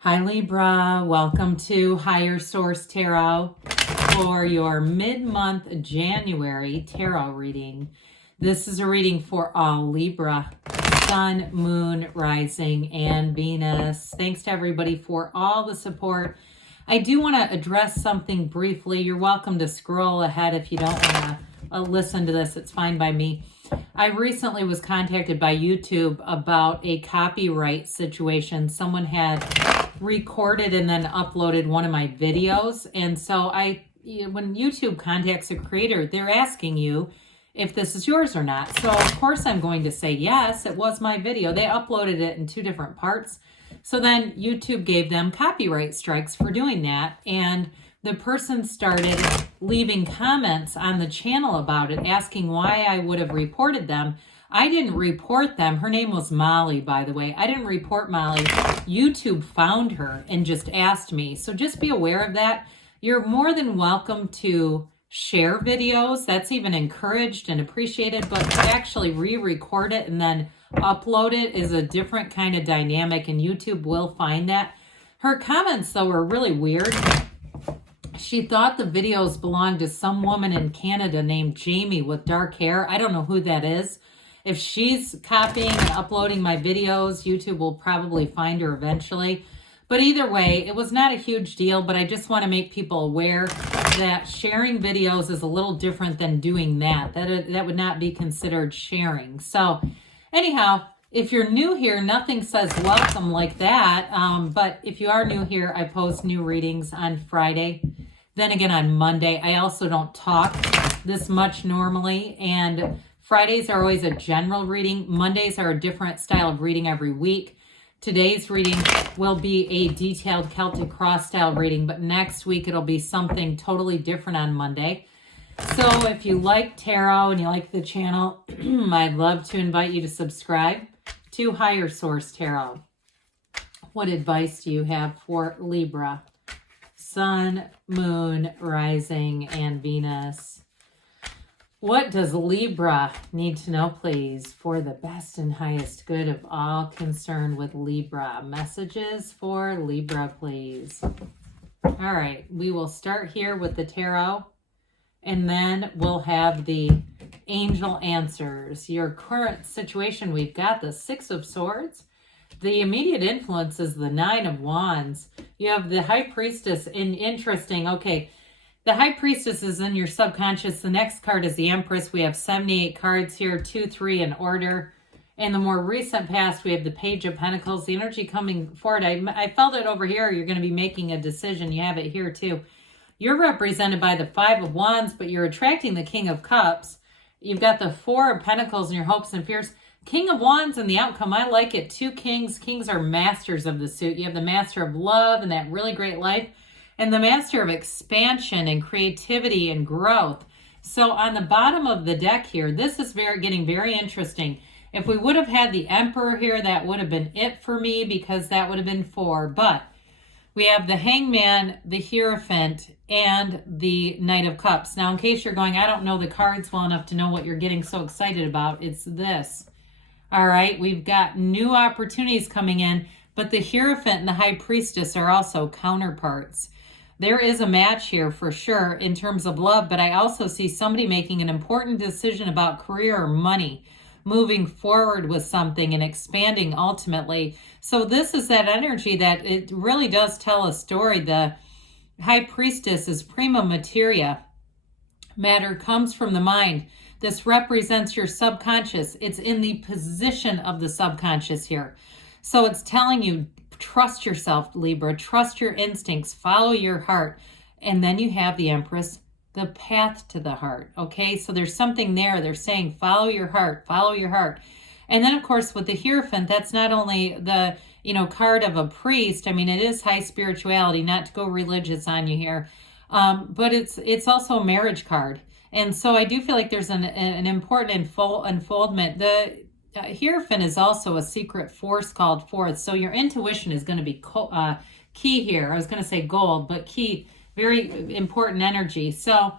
Hi Libra, welcome to Higher Source Tarot for your mid-month January tarot reading. This is a reading for all Libra, Sun, Moon, Rising, and Venus. Thanks to everybody for all the support. I do want to address something briefly. You're welcome to scroll ahead if you don't want to listen to this. It's fine by me. I recently was contacted by YouTube about a copyright situation. Someone had recorded and then uploaded one of my videos. And so when YouTube contacts a creator, they're asking you if this is yours or not. So of course I'm going to say, yes, it was my video. They uploaded it in two different parts. So then YouTube gave them copyright strikes for doing that. And the person started leaving comments on the channel about it, asking why I would have reported them. I didn't report them. Her name was Molly, by the way. I didn't report Molly. YouTube found her and just asked me. So just be aware of that. You're more than welcome to share videos. That's even encouraged and appreciated. But to actually re-record it and then upload it is a different kind of dynamic, and YouTube will find that. Her comments, though, were really weird. She thought the videos belonged to some woman in Canada named Jamie with dark hair. I don't know who that is. If she's copying and uploading my videos, YouTube will probably find her eventually. But either way, it was not a huge deal, but I just want to make people aware that sharing videos is a little different than doing that. That would not be considered sharing. So anyhow, if you're new here, nothing says welcome like that. But if you are new here, I post new readings on Friday. Then again on Monday. I also don't talk this much normally. And Fridays are always a general reading. Mondays are a different style of reading every week. Today's reading will be a detailed Celtic Cross style reading, but next week it'll be something totally different on Monday. So if you like tarot and you like the channel, I'd love to invite you to subscribe to Higher Source Tarot. What advice do you have for Libra? Sun, Moon, Rising, and Venus. What does Libra need to know, please, for the best and highest good of all concerned with Libra? Messages for Libra, please. All right, we will start here with the tarot, and then we'll have the angel answers. Your current situation, we've got the Six of Swords. The immediate influence is the Nine of Wands. You have the High Priestess. Interesting. Okay, the High Priestess is in your subconscious. The next card is the Empress. We have 78 cards here, 2, 3 in order. In the more recent past, we have the Page of Pentacles. The energy coming forward, I felt it over here. You're going to be making a decision. You have it here too. You're represented by the Five of Wands, but you're attracting the King of Cups. You've got the Four of Pentacles in your hopes and fears. King of Wands and the outcome, I like it. Two kings. Kings are masters of the suit. You have the Master of Love and that really great life, and the Master of Expansion and creativity and growth. So on the bottom of the deck here, this is getting very interesting. If we would have had the Emperor here, that would have been it for me, because that would have been 4. But we have the Hangman, the Hierophant, and the Knight of Cups. Now, in case you're going, I don't know the cards well enough to know what you're getting so excited about, it's this. All right, we've got new opportunities coming in, but the Hierophant and the High Priestess are also counterparts. There is a match here for sure in terms of love, but I also see somebody making an important decision about career or money, moving forward with something and expanding ultimately. So this is that energy that it really does tell a story. The High Priestess is prima materia. Matter comes from the mind. This represents your subconscious. It's in the position of the subconscious here. So it's telling you, trust yourself, Libra. Trust your instincts. Follow your heart. And then you have the Empress, the path to the heart. Okay, so there's something there. They're saying, follow your heart. Follow your heart. And then, of course, with the Hierophant, that's not only the card of a priest. I mean, it is high spirituality, not to go religious on you here. But it's also a marriage card. And so I do feel like there's an important unfoldment. The Hierophant is also a secret force called forth. So your intuition is going to be key here. I was going to say gold, but key, very important energy. So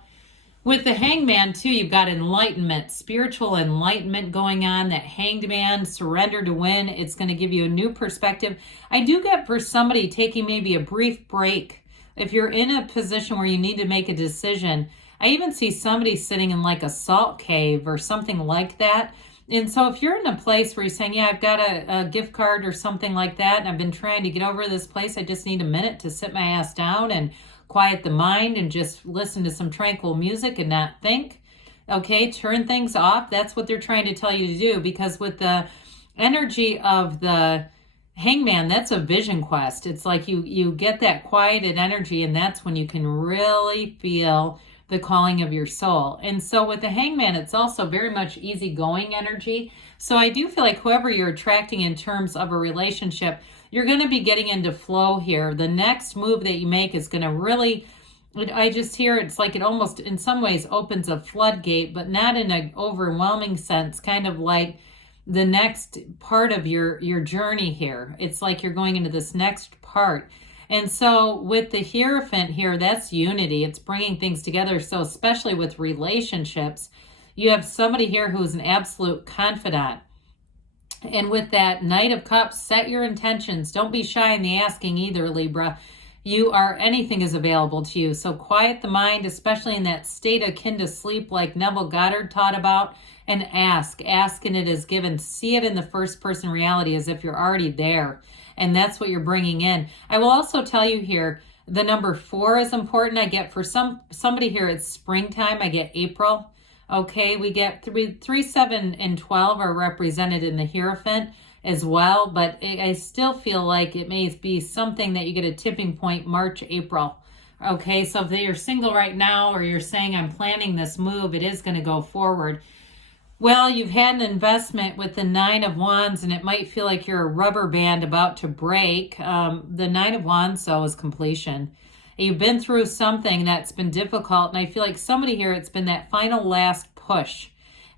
With the Hangman, too, you've got enlightenment, spiritual enlightenment going on. That Hanged Man, surrender to win. It's going to give you a new perspective. I do get for somebody taking maybe a brief break. If you're in a position where you need to make a decision, I even see somebody sitting in like a salt cave or something like that. And so if you're in a place where you're saying, yeah, I've got a gift card or something like that, and I've been trying to get over this place, I just need a minute to sit my ass down and quiet the mind and just listen to some tranquil music and not think. Okay, turn things off. That's what they're trying to tell you to do, because with the energy of the Hangman, that's a vision quest. It's like you get that quieted energy, and that's when you can really feel the calling of your soul. And so with the Hangman, it's also very much easygoing energy. So I do feel like whoever you're attracting in terms of a relationship, you're going to be getting into flow here. The next move that you make is going to really, I just hear it's like it almost in some ways opens a floodgate, but not in an overwhelming sense, kind of like the next part of your journey here. It's like you're going into this next part. And so with the Hierophant here, that's unity. It's bringing things together. So especially with relationships, you have somebody here who's an absolute confidant. And with that Knight of Cups, set your intentions. Don't be shy in the asking either, Libra. Anything is available to you. So quiet the mind, especially in that state akin to sleep like Neville Goddard taught about, and ask. Ask and it is given. See it in the first person reality as if you're already there. And that's what you're bringing in. I will also tell you here, the number 4 is important. I get for somebody here, it's springtime. I get April. Okay, we get 3, 7, and 12 are represented in the Hierophant as well, but I still feel like it may be something that you get a tipping point March, April. Okay, so if you're single right now, or you're saying I'm planning this move, it is going to go forward. Well, you've had an investment with the 9 of Wands, and it might feel like you're a rubber band about to break. The 9 of Wands, so, is completion. You've been through something that's been difficult, and I feel like somebody here, it's been that final last push.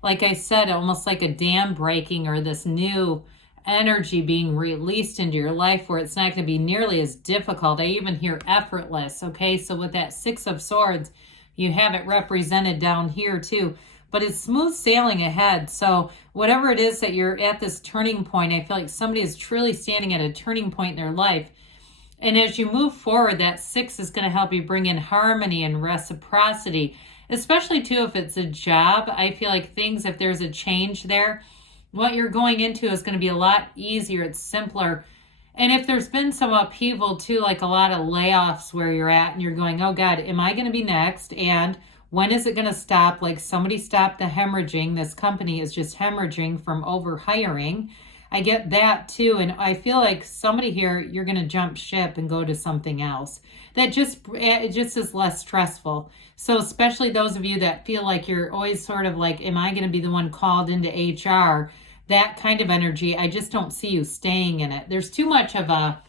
Like I said, almost like a dam breaking, or this new energy being released into your life where it's not going to be nearly as difficult. I even hear effortless. Okay, so with that 6 of Swords, you have it represented down here too. But it's smooth sailing ahead. So whatever it is that you're at this turning point, I feel like somebody is truly standing at a turning point in their life. And as you move forward, that 6 is going to help you bring in harmony and reciprocity, especially too if it's a job. I feel like things, if there's a change there, what you're going into is going to be a lot easier. It's simpler. And if there's been some upheaval too, like a lot of layoffs where you're at and you're going, oh God, am I going to be next? And when is it going to stop? Like somebody stopped the hemorrhaging. This company is just hemorrhaging from overhiring. I get that too. And I feel like somebody here, you're going to jump ship and go to something else that it just is less stressful. So especially those of you that feel like you're always sort of like, am I going to be the one called into HR? That kind of energy, I just don't see you staying in it. There's too much of a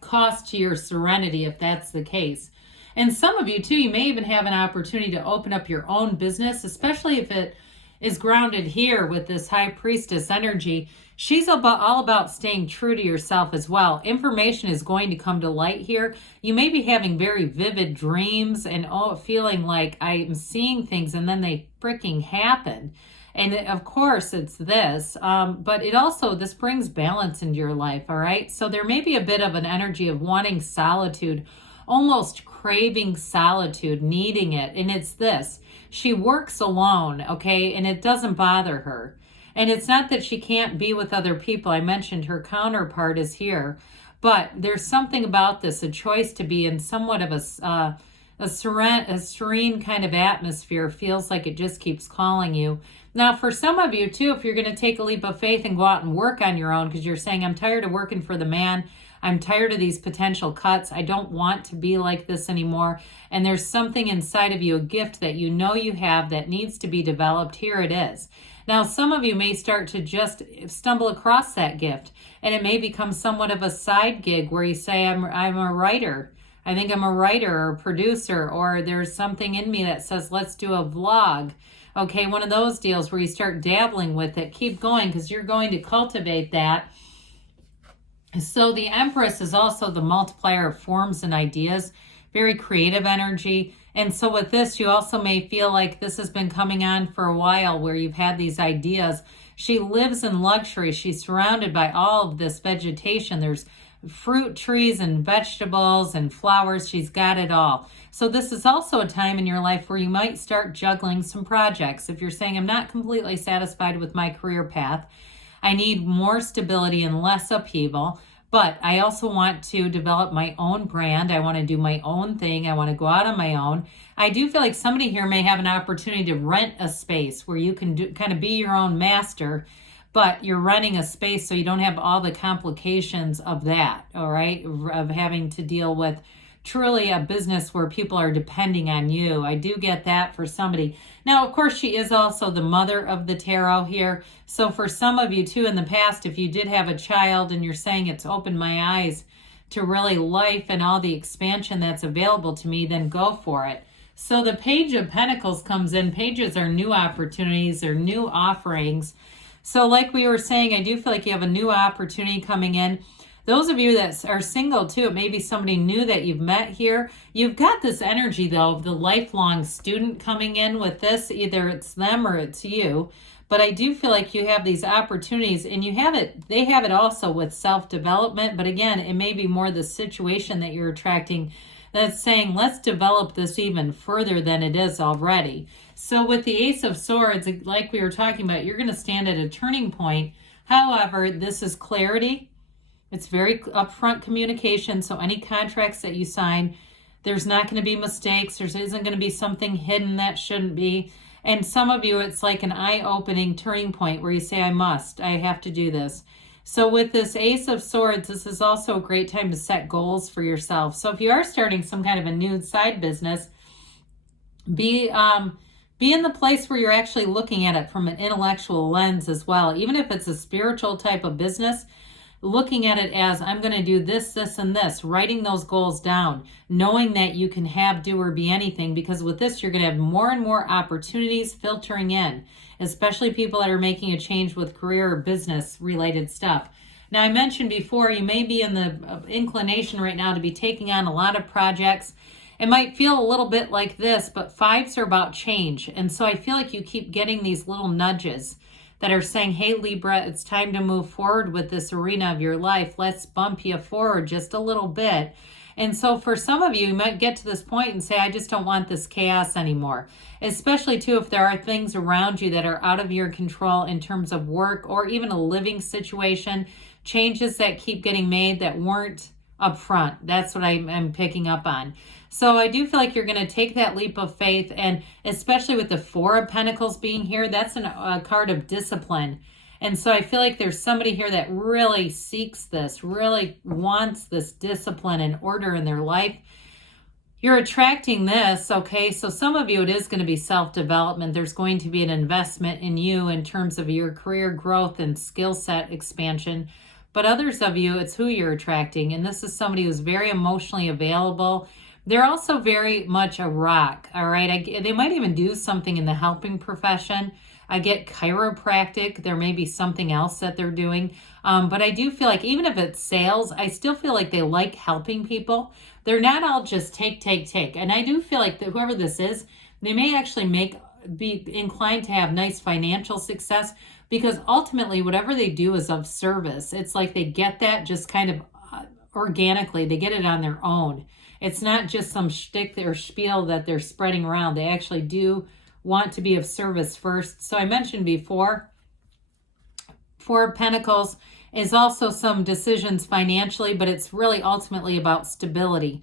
cost to your serenity if that's the case. And some of you too, you may even have an opportunity to open up your own business, especially if it is grounded here with this High Priestess energy. She's all about staying true to yourself as well. Information is going to come to light here. You may be having very vivid dreams and feeling like I'm seeing things and then they freaking happen. And of course it's this, but this brings balance into your life, all right? So there may be a bit of an energy of wanting solitude, almost craving solitude, needing it. And it's this, she works alone, okay? And it doesn't bother her. And it's not that she can't be with other people. I mentioned her counterpart is here, but there's something about this, a choice to be in somewhat of a serene kind of atmosphere. Feels like it just keeps calling you. Now, for some of you too, if you're going to take a leap of faith and go out and work on your own, because you're saying, I'm tired of working for the man. I'm tired of these potential cuts. I don't want to be like this anymore. And there's something inside of you, a gift that you know you have that needs to be developed. Here it is. Now, some of you may start to just stumble across that gift, and it may become somewhat of a side gig where you say, I'm a writer. I think I'm a writer or a producer, or there's something in me that says, let's do a vlog. Okay, one of those deals where you start dabbling with it. Keep going, because you're going to cultivate that. So the Empress is also the multiplier of forms and ideas. very creative energy. And so with this, you also may feel like this has been coming on for a while where you've had these ideas. She lives in luxury. She's surrounded by all of this vegetation. There's fruit trees and vegetables and flowers. She's got it all. So this is also a time in your life where you might start juggling some projects. If you're saying, I'm not completely satisfied with my career path, I need more stability and less upheaval, but I also want to develop my own brand. I want to do my own thing. I want to go out on my own. I do feel like somebody here may have an opportunity to rent a space where you can kind of be your own master, but you're renting a space so you don't have all the complications of that, all right, of having to deal with truly a business where people are depending on you. I do get that for somebody. Now, of course, she is also the mother of the tarot here. So for some of you too, in the past, if you did have a child and you're saying it's opened my eyes to really life and all the expansion that's available to me, then go for it. So the Page of Pentacles comes in. Pages are new opportunities or new offerings. So like we were saying, I do feel like you have a new opportunity coming in. Those of you that are single too, it may be somebody new that you've met here. You've got this energy though of the lifelong student coming in with this. Either it's them or it's you. But I do feel like you have these opportunities, and you have it, they have it also with self-development. But again, it may be more the situation that you're attracting that's saying, let's develop this even further than it is already. So with the Ace of Swords, like we were talking about, you're going to stand at a turning point. However, this is clarity. It's very upfront communication. So any contracts that you sign, there's not going to be mistakes. There isn't going to be something hidden that shouldn't be. And some of you, it's like an eye-opening turning point where you say, I have to do this. So with this Ace of Swords, this is also a great time to set goals for yourself. So if you are starting some kind of a new side business, be in the place where you're actually looking at it from an intellectual lens as well. Even if it's a spiritual type of business, looking at it as, I'm going to do this, this, and this, writing those goals down, knowing that you can have, do, or be anything, because with this, you're going to have more and more opportunities filtering in, especially people that are making a change with career or business related stuff. Now, I mentioned before, you may be in the inclination right now to be taking on a lot of projects. It might feel a little bit like this, but fives are about change. And so I feel like you keep getting these little nudges that are saying, hey, Libra, it's time to move forward with this arena of your life. Let's bump you forward just a little bit. And so for some of you, you might get to this point and say, I just don't want this chaos anymore. Especially too, if there are things around you that are out of your control in terms of work or even a living situation, changes that keep getting made that weren't up front. That's what I'm picking up on. So I do feel like you're going to take that leap of faith, and especially with the Four of Pentacles being here, that's a card of discipline. And so I feel like there's somebody here that really seeks this, really wants this discipline and order in their life. You're attracting this, okay? So some of you, it is going to be self-development. There's going to be an investment in you in terms of your career growth and skill set expansion. But others of you, it's who you're attracting. And this is somebody who's very emotionally available. They're also very much a rock, all right? They might even do something in the helping profession. I get chiropractic. There may be something else that they're doing. But I do feel like even if it's sales, I still feel like they like helping people. They're not all just take. And I do feel like that whoever this is, they may actually be inclined to have nice financial success, because ultimately whatever they do is of service. It's like they get that just kind of organically. They get it on their own. It's not just some shtick or spiel that they're spreading around. They actually do want to be of service first. So I mentioned before, Four of Pentacles is also some decisions financially, but it's really ultimately about stability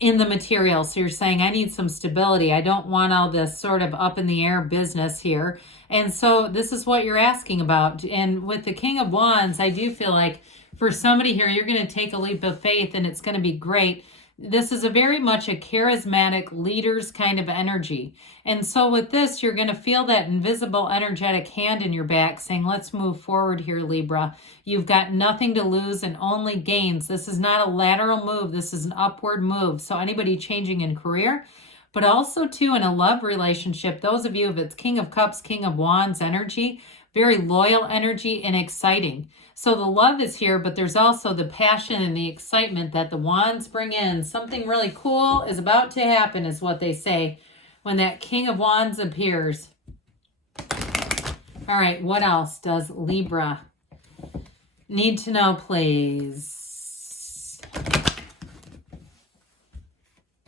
in the material. So you're saying, I need some stability. I don't want all this sort of up in the air business here. And so this is what you're asking about. And with the King of Wands, I do feel like for somebody here, you're going to take a leap of faith and it's going to be great. This is a very much a charismatic leader's kind of energy. And so with this, you're going to feel that invisible energetic hand in your back saying, let's move forward here, Libra. You've got nothing to lose and only gains. This is not a lateral move. This is an upward move. So anybody changing in career, but also too in a love relationship, those of you, if it's King of Cups, King of Wands energy, Very loyal energy and exciting. So the love is here, but there's also the passion and the excitement that the wands bring in. Something really cool is about to happen, is what they say when that King of Wands appears. All right, what else does Libra need to know, please?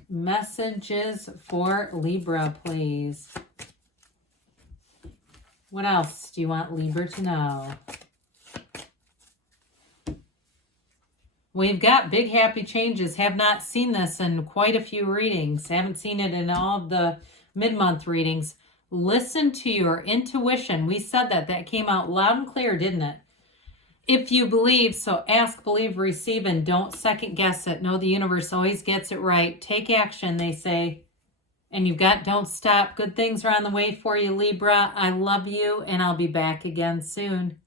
Messages for Libra, please. What else do you want Libra to know? We've got big happy changes. Have not seen this in quite a few readings. Haven't seen it in all of the mid-month readings. Listen to your intuition. We said that. That came out loud and clear, didn't it? If you believe, so ask, believe, receive, and don't second guess it. Know the universe always gets it right. Take action, they say. And you've got don't stop. Good things are on the way for you, Libra. I love you, and I'll be back again soon.